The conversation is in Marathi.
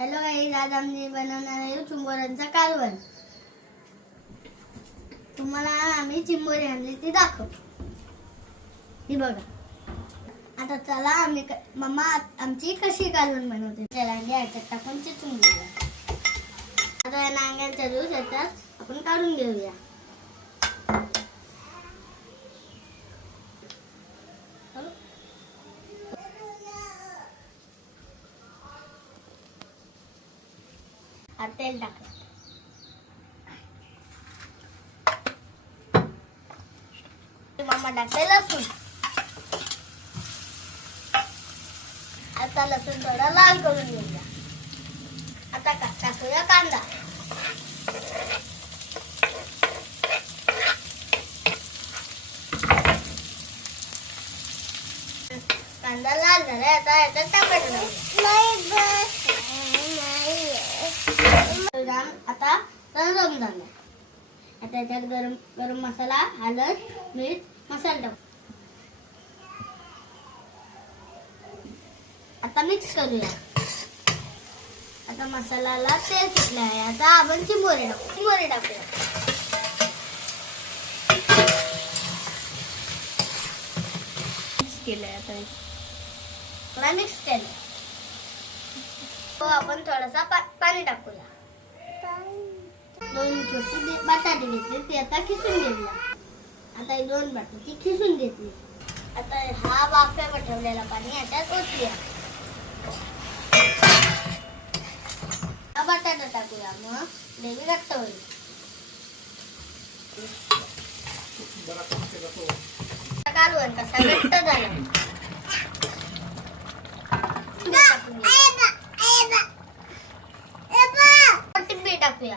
हॅलो गाईज, आज आम्ही बनवणार आहे चिंबोऱ्यांचा कालवण. तुम्हाला आम्ही चिंबोरी आणली ती दाखव. ही बघा. आता चला आम्ही मम्मा आमची कशी कालवण बनवते त्या नांग्या याच्यात टाकून चिचून घेऊया. आता या नांग्यांचा ज्यूस याच्यात आपण काढून घेऊया. तेल टाकलं. मम्मा टाकते लसूण. आता लसूण थोडा लाल करून घेऊया. आता टाकूया कांदा. कांदा लाल झाला. आता याच्यात टोमॅटो आता गरम झाला. आता याच्यात गरम मसाला, हळद, मीठ, मसाला टाकू. आता मिक्स करूया. आता मसाल्याला तेल सुटलं आहे. आता आपण चिंबोरी टाकूया. मिक्स केलंय. आता मिक्स केलं. आपण थोडासा पाणी टाकूया. 2 छोटी बटाटे घेतले, ते आता खिसून घेऊया. आता 2 बटाटे खिसून घेतली. आता हा वाफेवर ठेवलेला पाणी याच्यात ओतूया. हा बटाटा टाकूया, मग ग्रेव्ही घट्ट होईल. कालवण कसा घट्ट झाला. टाकूया.